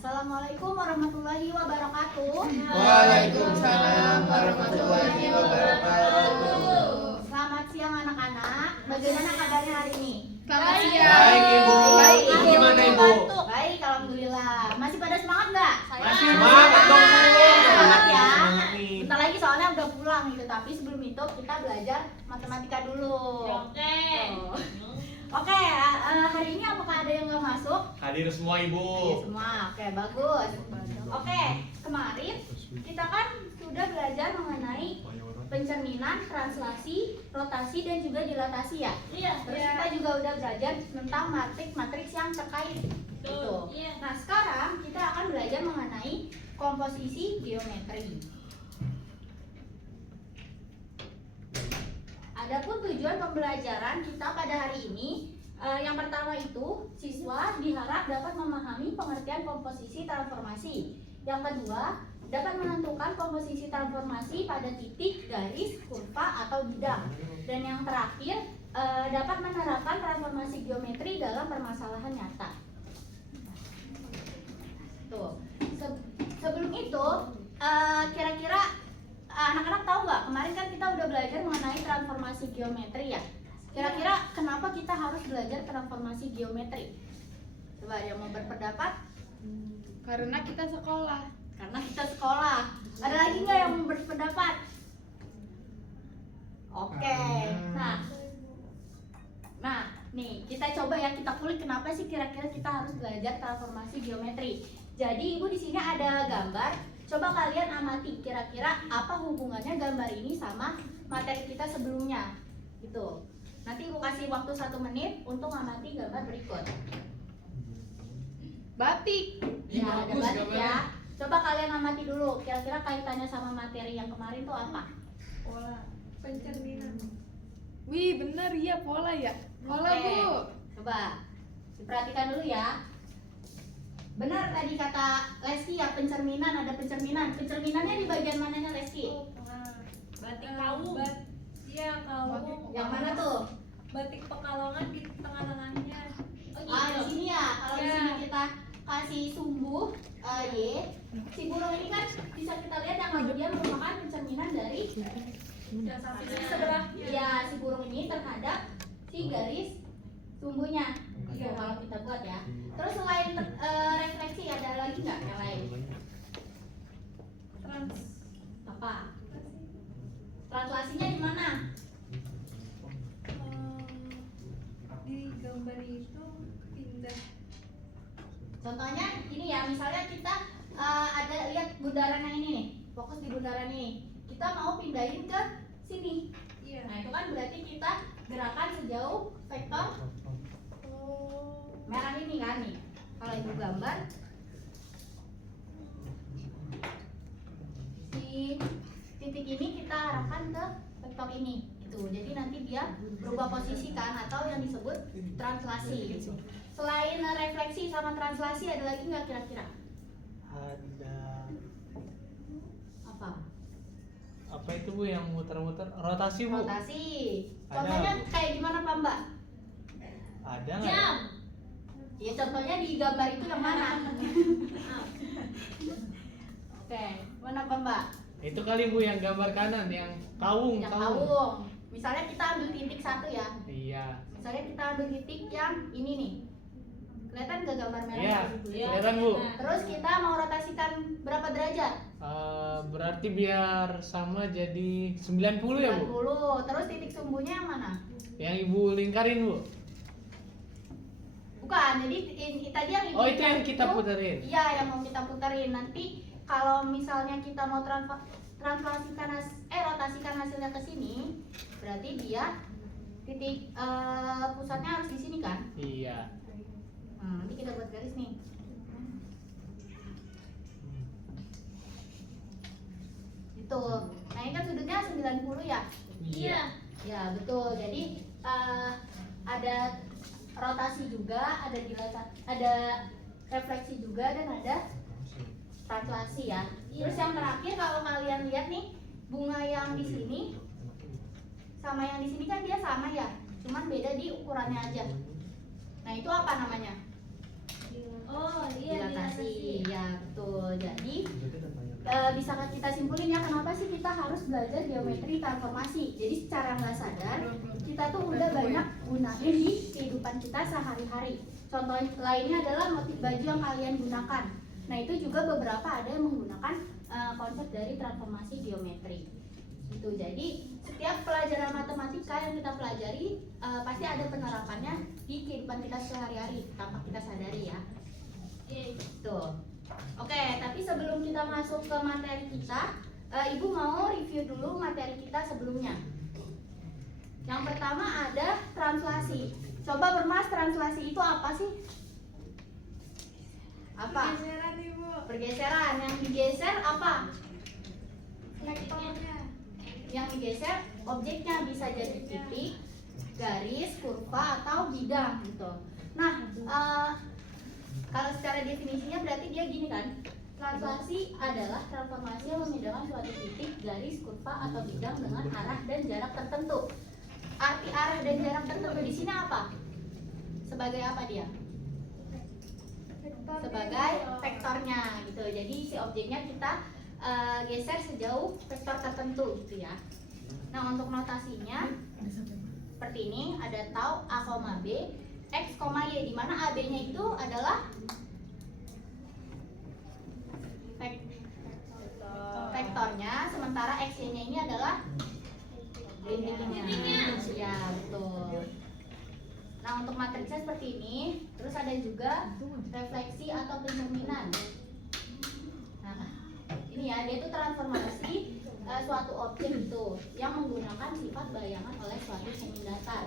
Assalamualaikum warahmatullahi wabarakatuh. Waalaikumsalam warahmatullahi wabarakatuh. Selamat siang anak-anak. Bagaimana kabarnya hari ini? Selamat siang. Baik Ibu. Baik, Gimana Ibu? Baik, alhamdulillah. Masih pada semangat nggak? Masih semangat dong. Semangat ya. Semangat nih. Bentar lagi soalnya udah pulang gitu. Tapi sebelum itu kita belajar matematika dulu. Oke. Oke, hari ini apakah ada yang nggak masuk? Hadir semua Ibu. Iya semua, oke bagus. Oke, kemarin kita kan sudah belajar mengenai pencerminan, translasi, rotasi dan juga dilatasi ya. Iya. Terus kita juga udah belajar tentang matriks yang terkait. Gitu. Iya. Nah sekarang kita akan belajar mengenai komposisi geometri. Adapun tujuan pembelajaran kita pada hari ini, yang pertama itu siswa diharap dapat memahami pengertian komposisi transformasi. Yang kedua, dapat menentukan komposisi transformasi pada titik, garis, kurva atau bidang. Dan yang terakhir, dapat menerapkan transformasi geometri dalam permasalahan nyata. Tuh. Sebelum itu, kira-kira anak-anak tahu nggak? Kemarin kan kita udah belajar mengenai transformasi geometri ya. Kira-kira kenapa kita harus belajar transformasi geometri? Coba ada yang mau berpendapat? Karena kita sekolah. Karena kita sekolah. Ada lagi nggak yang mau berpendapat? Oke. Nah, nih kita coba ya, kita kulik kenapa sih kira-kira kita harus belajar transformasi geometri. Jadi ibu di sini ada gambar. Coba kalian amati kira-kira apa hubungannya gambar ini sama materi kita sebelumnya. Gitu. Nanti ibu kasih waktu 1 menit untuk amati gambar berikut. Batik. Ya, ada batik ya. Coba kalian amati dulu, kira-kira kaitannya sama materi yang kemarin tuh apa? Pola. Pencerminan. Wih, bener ya pola ya. Pola Oke. Bu. Coba diperhatikan dulu ya. Benar tadi kata Lesti ya, pencerminan, ada pencerminan. Pencerminannya di bagian mananya Lesti? Batik kaum. Iya, kaum. Yang mana tuh? Batik Pekalongan di tengah-tengahnya. Oh, Ah, di sini ya. Kalau di Ya. sini kita kasih sumbu Y, si burung ini kan bisa kita lihat yang kalau dia merupakan pencerminan dari Yang satunya sebelahnya. ya si burung ini terhadap si garis sumbunya. Gitu, kalau kita buat ya. Terus selain refleksi ada lagi nggak yang lain? Apa? Translasinya di mana? Di gambar itu pindah. Contohnya ini ya, misalnya kita ada lihat bundaran yang ini nih, fokus di bundaran ini. Kita mau pindahin ke sini. Iya. Nah itu kan berarti kita gerakan sejauh vektor merah ini kan nih. Kalau ibu gambar si titik ini kita arahkan ke vektor ini gitu. Jadi nanti dia berubah posisi kan, atau yang disebut translasi gitu. Selain refleksi sama translasi ada lagi nggak kira-kira? Ada Apa? itu Bu yang muter-muter? Rotasi Bu. Rotasi. Ada, Contohnya Bu. kayak gimana Pak Mbak? Ada nggak? Jam. Ya contohnya di gambar itu yang mana? Oke, mana Pak Mbak? Itu kali Bu yang gambar kanan yang kaung. Yang kawung. Misalnya kita ambil titik 1 ya. Iya. Misalnya kita ambil titik yang ini nih. Kelihatan ke gambar merah? Iya. Iya. Kelihatan Bu. Terus kita mau rotasikan berapa derajat? Berarti biar sama jadi 90 ya Bu? 90. Terus titik sumbunya yang mana? Yang Ibu lingkarin Bu? Bukan, jadi tadi yang Oh, itu yang kita puterin. Iya, yang mau kita puterin. Nanti kalau misalnya kita mau rotasikan hasilnya ke sini, berarti dia titik pusatnya harus di sini kan? Iya. Nanti kita buat garis nih. Itu. Nah, ini kan sudutnya 90 ya? Iya. Ya, betul. Jadi ada rotasi juga, ada refleksi juga, dan ada translasi ya. Terus yang terakhir kalau kalian lihat nih, bunga yang di sini sama yang di sini kan dia sama ya, cuman beda di ukurannya aja. Nah itu apa namanya? Oh iya, dilatasi. Ya betul. Jadi bisa kita simpulin ya kenapa sih kita harus belajar geometri transformasi. Jadi secara nggak sadar kita tuh udah banyak gunain di kehidupan kita sehari-hari. Contoh lainnya adalah motif baju yang kalian gunakan. Nah itu juga beberapa ada yang menggunakan konsep dari transformasi geometri. Gitu. Jadi setiap pelajaran matematika yang kita pelajari pasti ada penerapannya di kehidupan kita sehari-hari tanpa kita sadari ya. Gitu. Oke, tapi sebelum kita masuk ke materi kita, Ibu mau review dulu materi kita sebelumnya. Yang pertama ada translasi. Coba Bermas, translasi itu apa sih? Apa? Pergeseran Ibu. Pergeseran. Yang digeser apa? Vektornya. Yang digeser objeknya bisa jadi titik, garis, kurva, atau bidang gitu. Nah, kalau secara definisinya berarti dia gini kan? Translasi adalah transformasi yang memindahkan suatu titik, garis, kurva, atau bidang dengan arah dan jarak tertentu. Arti arah dan jarak tertentu di sini apa? Sebagai apa dia? Sebagai vektornya gitu. Jadi si objeknya kita geser sejauh vektor tertentu gitu ya. Nah untuk notasinya seperti ini ada tau A, B, X, Y, di mana AB nya itu adalah vektornya, sementara X nya ini adalah titiknya. Ya betul. Nah untuk matriksnya seperti ini. Terus ada juga refleksi atau pencerminan. Nah ini ya, dia itu transformasi suatu objek itu yang menggunakan sifat bayangan oleh suatu semi datar.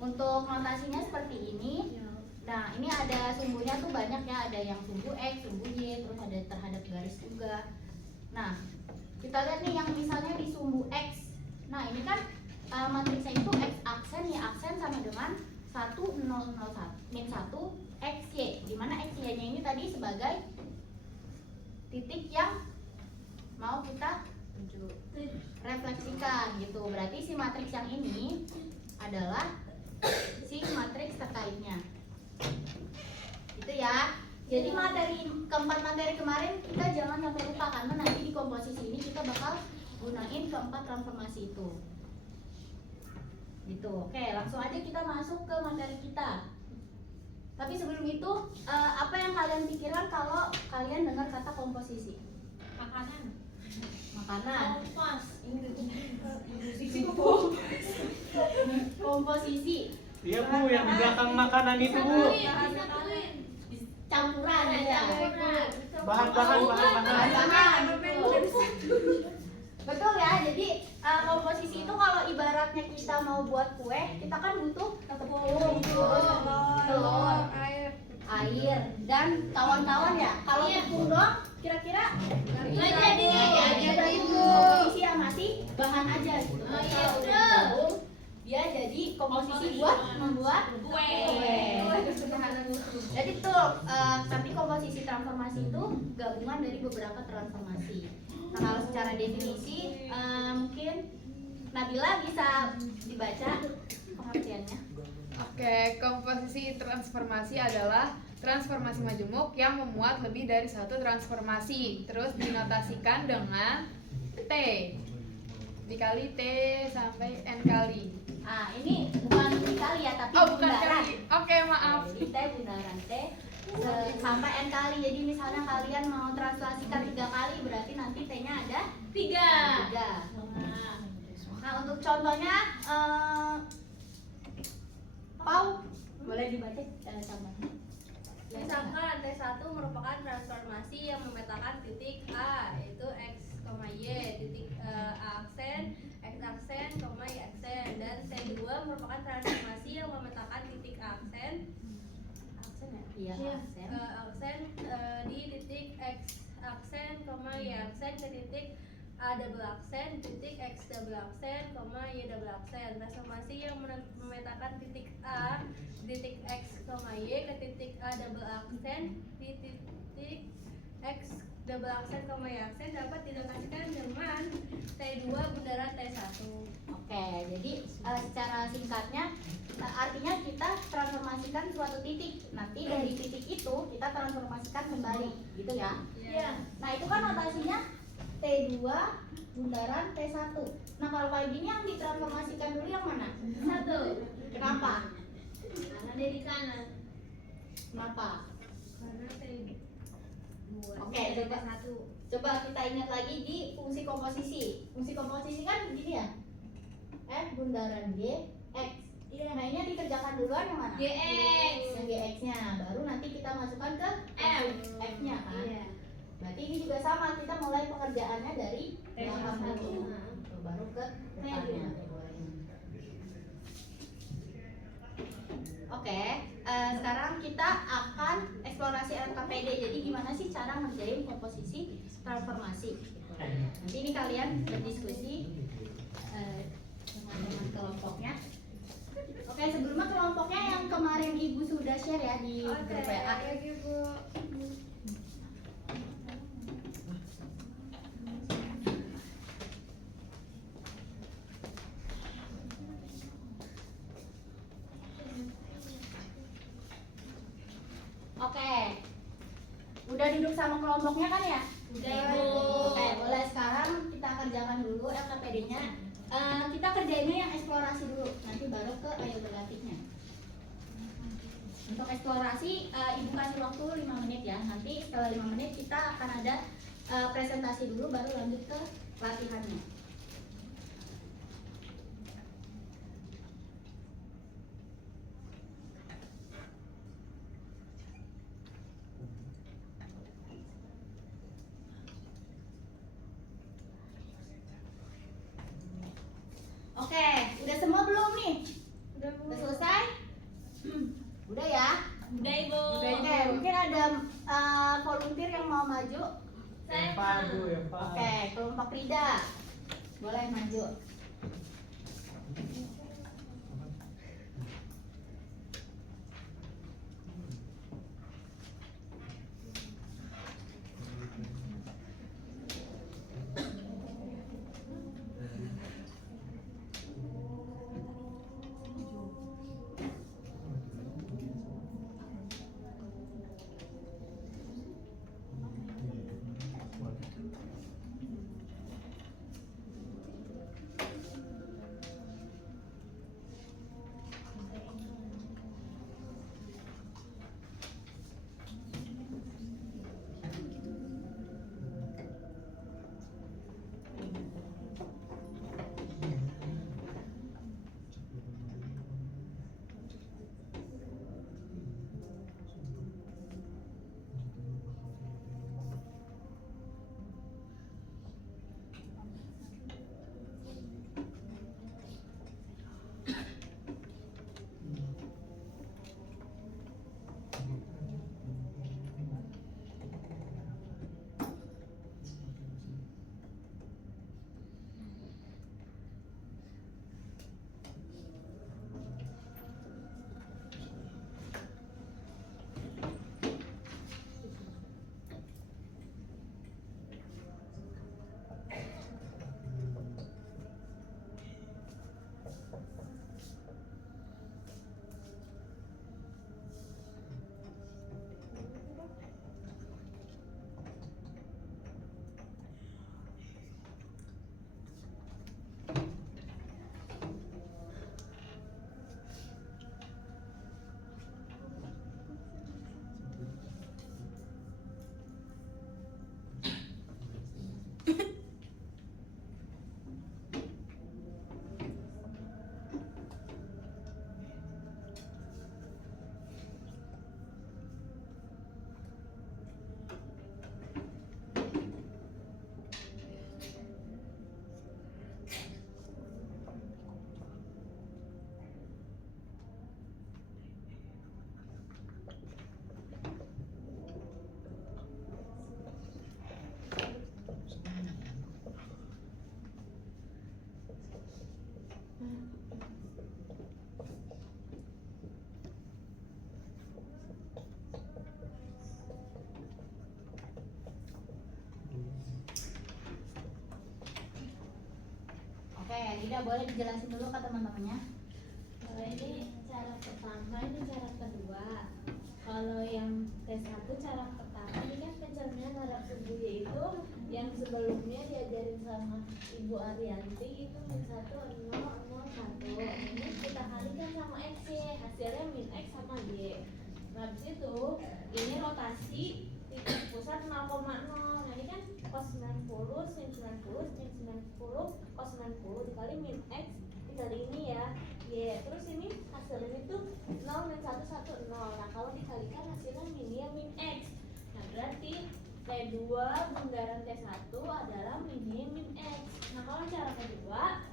Untuk notasinya seperti ini. Nah ini ada sumbunya tuh banyak ya, ada yang sumbu X, sumbu Y, terus ada terhadap garis juga. Nah kita lihat nih yang misalnya di sumbu X. Nah ini kan matriksnya itu X aksen, Y aksen sama dengan 1, 0, 0, 1, min 1, XY, dimana XY nya ini tadi sebagai titik yang mau kita refleksikan gitu. Berarti si matriks yang ini adalah si matriks terkaitnya gitu ya. Jadi keempat materi kemarin kita jangan sampai lupa, karena nanti di komposisi ini kita bakal gunain keempat transformasi itu gitu. Oke, langsung aja kita masuk ke materi kita. Tapi sebelum itu apa yang kalian pikirkan kalau kalian dengar kata komposisi? Makanan. Makanan. Kompas. Komposisi. Iya Bu, yang di belakang makanan itu Bu. Campuran aja. Bahan-bahan. Betul ya. Jadi komposisi itu kalau ibaratnya kita mau buat kue, kita kan butuh tepung, telur, air, dan kawan-kawan ya. Kalau tepung doang, kira-kira Nggak jadi. komposisi yang masih bahan aja gitu. Kalau udah gabung, dia jadi komposisi buat membuat Kue. Jadi tuh tapi komposisi transformasi itu gabungan dari beberapa transformasi. Nah kalau secara definisi mungkin Nabila bisa dibaca pengertiannya. Oke, komposisi transformasi adalah transformasi majemuk yang memuat lebih dari satu transformasi. Terus dinotasikan dengan T dikali T sampai N kali. Ah ini bukan dikali ya, tapi Oh, bukan bundaran. kali. Oke, maaf. Jadi T bundaran T sampai N kali. Jadi misalnya kalian mau translasikan 3 kali, berarti nanti T-nya ada 3. Nah untuk contohnya Pau boleh dibaca contohnya. Misalkan T1 merupakan transformasi yang memetakan titik A, yaitu X, Y, titik A aksen, X aksen, Y aksen, dan T2 merupakan transformasi yang memetakan titik A aksen, Iya, aksen di titik X aksen, Y aksen ke titik A double aksen, titik X double aksen, Y double aksen. Transformasi yang memetakan titik A, titik X, Y ke titik A double aksen di titik X double aksen, Y aksen dapat dinotasikan dengan T2 bundaran T1. Oke, jadi secara singkatnya artinya kita transformasi mentransformasikan suatu titik. Nanti dari titik itu kita transformasikan kembali, gitu ya. Iya. Nah, itu kan notasinya T2 bundaran T1. Nah, kalau kayak gini yang ditransformasikan dulu yang mana? 1. Kenapa? Karena dari kanan. Kenapa? Karena T2. Oke, coba kita ingat lagi di fungsi komposisi. Fungsi komposisi kan begini ya. F bundaran G X. Iya. Nah, ini yang dikerjakan duluan yang mana? GX. Yang GX-nya. Baru nanti kita masukkan ke F. F-nya kan. Iya. Berarti ini juga sama, kita mulai pengerjaannya dari belakang T1. dulu. Tuh, baru ke depannya. Oke, sekarang kita akan eksplorasi LKPD. Jadi gimana sih cara ngerjain komposisi transformasi? Nanti ini kalian berdiskusi dengan kelompoknya. Oke, sebelumnya kelompoknya yang kemarin Ibu sudah share ya di grup WA. Oke, Bu. Oke, udah duduk sama kelompoknya kan ya? Udah, Bu. Oke, boleh sekarang kita kerjakan dulu LKPD-nya. Kita kerjainnya yang eksplorasi dulu, nanti baru ke ayo berlatihnya. Untuk eksplorasi, Ibu kasih waktu 5 menit ya. Nanti setelah 5 menit kita akan ada presentasi dulu, baru lanjut ke latihannya. Oke, udah semua belum nih? Udah, Bu. Udah selesai? Udah ya? Udah, Ibu. Oke, mungkin ada volunteer yang mau maju. Saya Oke, kelompok Rida boleh maju. Oke, Rida boleh dijelasin dulu ke teman-temannya. Ini cara pertama, ini cara kedua. Kalau yang T1 cara pertama ini kan pencernian harap tubuhnya itu yang sebelumnya diajarin sama Ibu Arianti itu min 1 0 0 1. Ini kita kalikan sama X ya, hasilnya min X sama Y. Nah habis itu ini rotasi titik pusat 0,0. Nah ini kan cos 90 sin 90 sin 90 cos 90 dikali min X dikali ini ya Y. Terus ini hasilnya itu 0 min 1 1 0. Nah kalau dikalikan hasilnya min Y min X. Nah berarti T2 bundaran T1 adalah min Y min X. Nah kalau cara kedua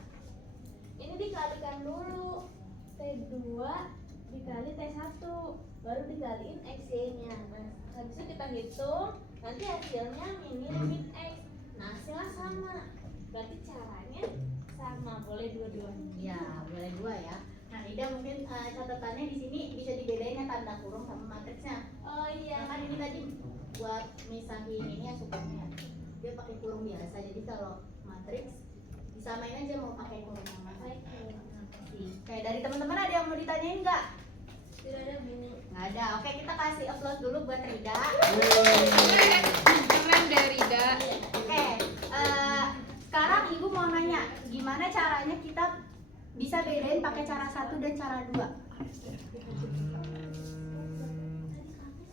ini dikalikan dulu T2 dikali T1 baru dikaliin XY nya. Nah habis itu kita hitung nanti hasilnya min Y min X. Nah hasilnya sama, berarti caranya sama, boleh dua-duanya. Ya, boleh dua ya. Nah, Ida mungkin catatannya di sini bisa dibedain ya tanda kurung sama matriksnya. Oh iya. Nah, kan ini tadi buat misahin ini ya sukunya. Dia pakai kurung biasa. Jadi kalau matriks disamain aja mau pakai kurung sama matriks. Oke, dari teman-teman ada yang mau ditanyain nggak? Tidak ada Bu. Nggak ada. Oke, kita kasih applause dulu buat Rida. Keren dari Rida. Oke, sekarang Ibu mau nanya, gimana caranya kita bisa bedain pakai cara 1 dan cara 2?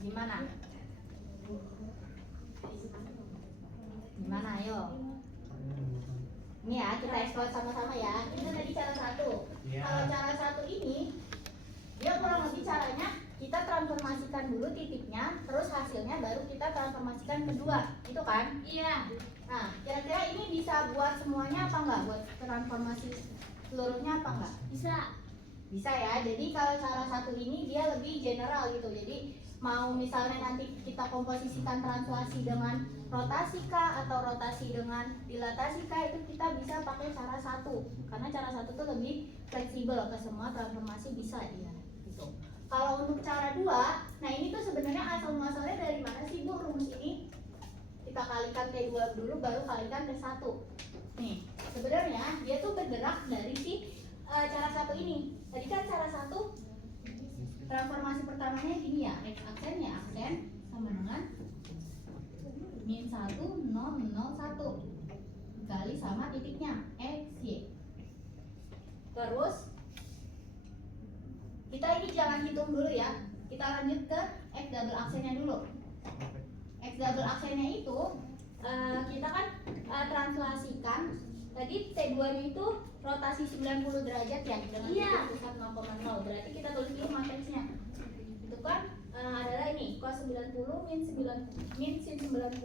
Gimana? Gimana, ayo? Ini ya, kita explore sama-sama ya. Ini tadi cara 1. Iya. Kalau cara 1 ini, dia kurang lebih caranya kita transformasikan dulu titiknya, terus hasilnya baru kita transformasikan kedua, itu kan? Iya. Nah, kira-kira ini bisa buat semuanya apa enggak? Buat transformasi seluruhnya apa enggak? Bisa. Bisa ya. Jadi kalau cara 1 ini dia lebih general gitu. Jadi mau misalnya nanti kita komposisikan translasi dengan rotasi kah atau rotasi dengan dilatasi kah, itu kita bisa pakai cara 1. Karena cara 1 tuh lebih fleksibel, ke semua transformasi bisa dia gitu. Kalau untuk cara 2, nah ini tuh sebenarnya asal muasalnya dari mana sih Bu rumus ini? Kita kalikan T2 dulu baru kalikan T1. Nih, sebenarnya dia tuh bergerak dari si cara 1 ini. Tadi kan cara 1 transformasi pertamanya gini ya, X aksen ya aksen sama dengan min 1 0 0 1 dikali sama titiknya X Y. Terus kita ini jangan hitung dulu ya, kita lanjut ke X double aksennya dulu. X double aksennya itu kita kan translasikan tadi T2 nya itu rotasi 90 derajat ya dengan titik pusat 0,0. Berarti kita tulis dulu matriksnya. Itu kan adalah ini cos 90 min sin 90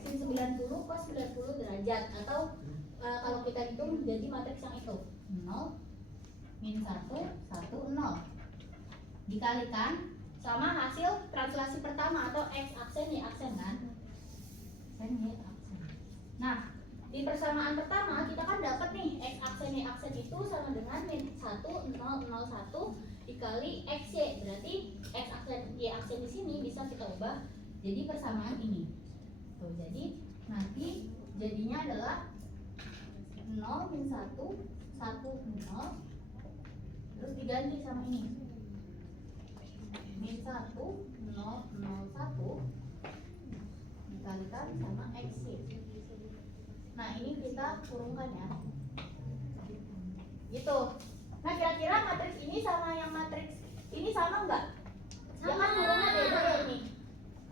sin 90 cos 90 derajat, atau kalau kita hitung jadi matriks yang itu 0 min 1 1 0 dikalikan sama hasil translasi pertama atau X aksen Y aksen kan, aksen Y aksen. Nah di persamaan pertama kita kan dapat nih X aksen Y aksen itu sama dengan min 1 0 0 1 dikali XY. Berarti X aksen Y aksen di sini bisa kita ubah jadi persamaan ini. Tuh, jadi nanti jadinya adalah 0 min 1 1 0 terus diganti sama ini min 1 0 0 1 dikalikan sama XY. Nah ini kita kurungkan ya gitu. Nah kira-kira matriks ini sama yang matriks ini sama nggak? Ya kan kurungnya beda ya ini.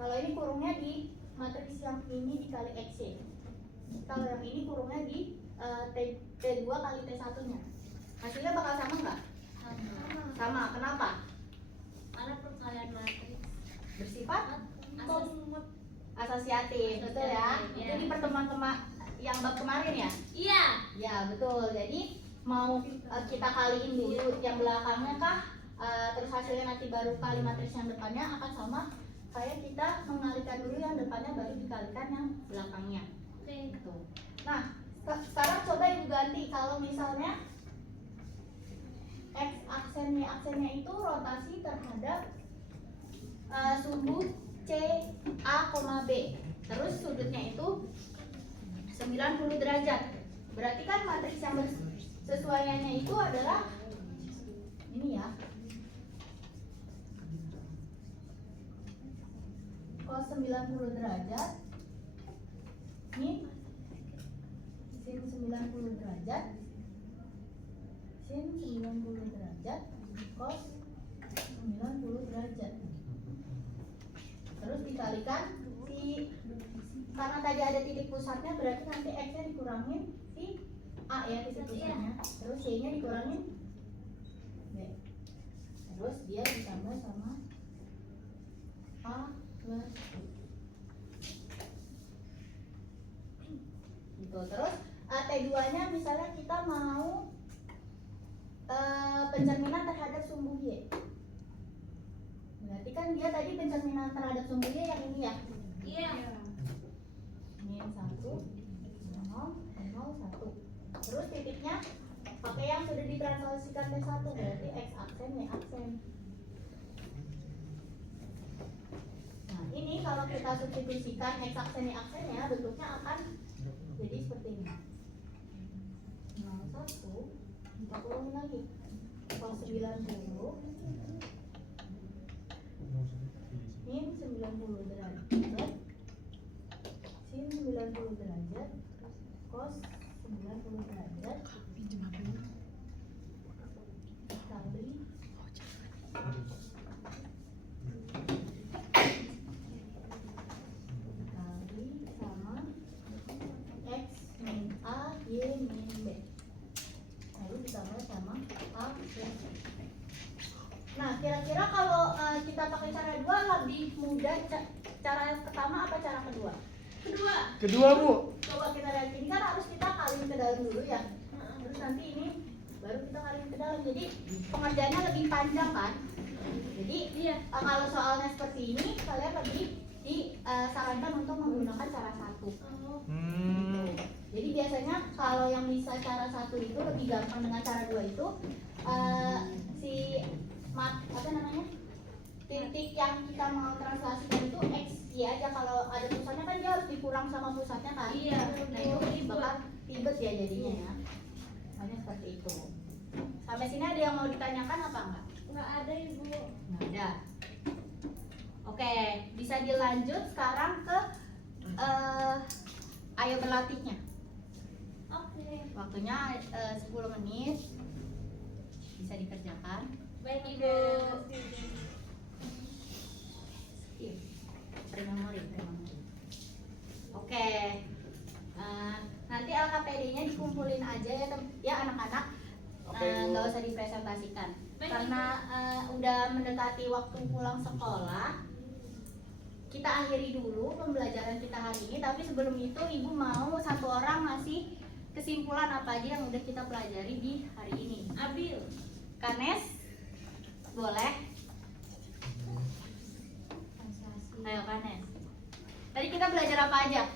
Kalau ini kurungnya di matriks yang ini dikali XY. Kalau yang ini kurungnya di T2 kali T1 nya. Hasilnya bakal sama nggak? Sama. Kenapa? Karena perkalian matriks Bersifat asosiatif. asosiatif, betul ya? Iya. Itu di pertemuan yang bab kemarin ya? Iya. Ya betul. Jadi mau kita kaliin dulu yang belakangnya kah? Terus hasilnya nanti baru kali matriks yang depannya akan sama kayak kita mengalihkan dulu yang depannya baru dikalikan yang belakangnya. Oke. Gitu. Nah sekarang coba Ibu ganti kalau misalnya X aksen Y aksennya itu rotasi terhadap sumbu C A, B. Terus sudutnya itu 90 derajat. Berarti kan matriks yang sesuaiannya itu adalah ini ya. cos 90 derajat min sin 90 derajat sin 90 derajat cos 90 derajat. Terus dikalikan karena tadi ada titik pusatnya, berarti nanti x-nya dikurangin si A ya, titik pusatnya. Terus y-nya dikurangin B. Terus dia ditambah sama A plus B. Gitu. Terus T2-nya misalnya kita mau pencerminan terhadap sumbu Y. Berarti kan dia tadi pencerminan terhadap sumbu Y yang ini ya. Iya. Min 1, 0, 0, 1. Terus titiknya pakai yang sudah ditranslasikan T1, berarti X aksen, Y aksen. Nah ini kalau kita substitusikan X aksen, Y aksennya, bentuknya akan jadi seperti ini. 0, 1, kita ulangi lagi. Cos 90 min 90 derajat sin 90 derajat cos 90 derajat kali sama X min A Y min B, lalu ditambah sama A plus B. Nah, kira-kira kalau kita pakai cara dua lebih mudah cara pertama apa cara kedua? Kedua, Bu. Coba kita lihat, ini kan harus kita kaliin ke dalam dulu ya. Terus nanti ini baru kita kaliin ke dalam. Jadi pengerjaannya lebih panjang kan? Jadi kalau soalnya seperti ini, kalian lebih disarankan untuk menggunakan cara satu. Jadi biasanya kalau yang bisa cara satu itu lebih gampang dengan cara dua itu apa namanya, titik yang kita mau translasikan itu X ya aja. Kalau ada pusatnya kan dia harus dikurang sama pusatnya kan. Iya. Nah itu bakal ribet ya jadinya ya. Makanya seperti itu. Sampai sini ada yang mau ditanyakan apa enggak? Nggak ada, Ibu. Nggak ada. Oke, bisa dilanjut sekarang ke ayo berlatihnya. Oke. Waktunya 10 menit. Bisa dikerjakan. Baik, Ibu. Iya. Memori. Oke. Nanti LKPD-nya dikumpulin aja ya anak-anak. Nggak usah dipresentasikan. Karena udah mendekati waktu pulang sekolah. Kita akhiri dulu pembelajaran kita hari ini. Tapi sebelum itu Ibu mau satu orang ngasih kesimpulan apa aja yang udah kita pelajari di hari ini. Abil. Kanes, boleh? Ayo Kanes. Tadi kita belajar apa aja?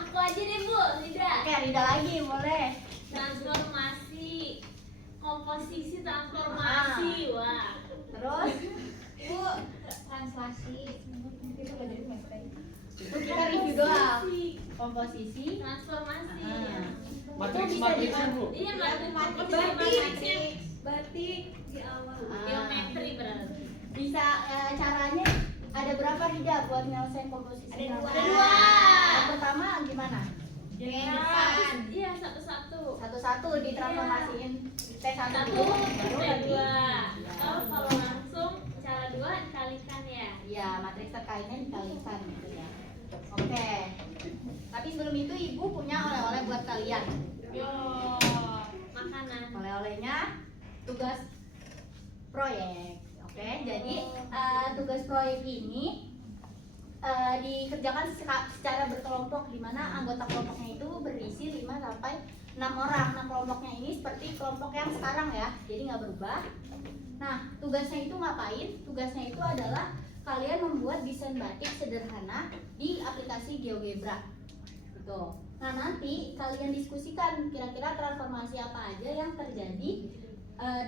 Aku aja deh, Bu. Rida. Oke, Rida lagi, boleh. Transformasi, komposisi transformasi. Wah. Terus? Bu, translasi. Itu kita review doang. Komposisi, Transformasi. Matriks-matriksnya, Bu. Iya, matriks. Batik di awal. Geometri berarti. Bisa caranya ada berapa Rida buat nyelesain komposisi? Ada dua. Yang pertama gimana? Iya, satu-satu. Satu-satu ditransformasiin T1 Satu, dulu, baru lagi. dua. Kalau langsung cara dua dikalikan ya. Iya, matriks terkaitnya dikalikan gitu ya. Oke. Tapi sebelum itu Ibu punya oleh-oleh buat kalian. Yo, makanan. Oleh-olehnya tugas proyek. Oke, jadi tugas proyek ini dikerjakan secara berkelompok, di mana anggota kelompoknya itu berisi 5 sampai 6 orang. Nah, kelompoknya ini seperti kelompok yang sekarang ya, jadi nggak berubah. Nah, tugasnya itu ngapain? Tugasnya itu adalah kalian membuat desain batik sederhana di aplikasi GeoGebra. Gitu. Nah, nanti kalian diskusikan kira-kira transformasi apa aja yang terjadi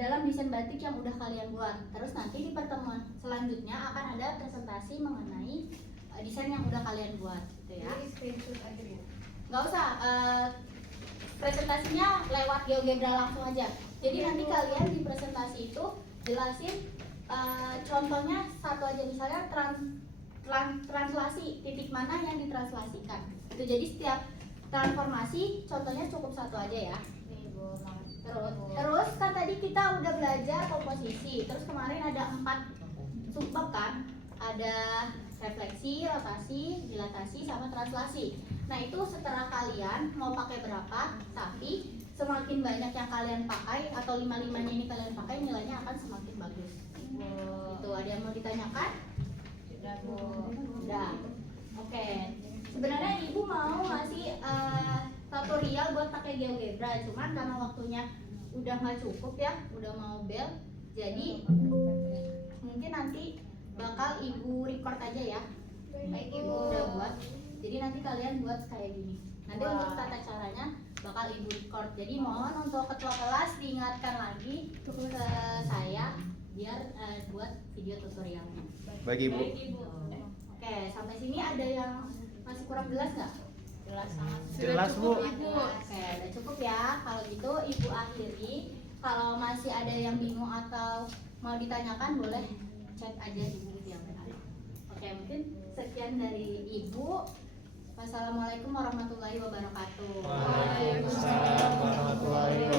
dalam desain batik yang udah kalian buat. Terus nanti di pertemuan selanjutnya akan ada presentasi mengenai desain yang udah kalian buat, gitu ya. Nggak usah, presentasinya lewat GeoGebra langsung aja. Jadi nanti kalian di presentasi itu jelasin contohnya satu aja, misalnya translasi, titik mana yang ditranslasikan. Itu jadi setiap transformasi contohnya cukup satu aja ya. Terus kan tadi kita udah belajar komposisi. Terus kemarin ada 4 subbab kan? Ada refleksi, rotasi, dilatasi, sama translasi. Nah itu setelah kalian mau pakai berapa, tapi semakin banyak yang kalian pakai atau 5-5-nya ini kalian pakai, nilainya akan semakin bagus. Itu ada yang mau ditanyakan? Udah. Oke. Sebenarnya ibu mau ngasih tutorial buat pakai GeoGebra, cuman karena waktunya udah nggak cukup ya, udah mau bel, jadi mungkin nanti bakal ibu record aja ya. Baik, ibu udah buat. Jadi nanti kalian buat kayak gini. Nanti untuk tata caranya bakal ibu record. Jadi mohon untuk ketua kelas diingatkan lagi ke saya biar buat video tutorialnya. Baik Ibu. Oke, sampai sini ada yang masih kurang jelas nggak? Jelas sangat. Jelas, Bu. Ibu. Oke, udah cukup ya. Kalau gitu ibu akhiri. Kalau masih ada yang bingung atau mau ditanyakan boleh chat aja di buku yang ada. Oke, mungkin sekian dari ibu. Wassalamualaikum warahmatullahi wabarakatuh. Waalaikumsalam warahmatullahi wabarakatuh.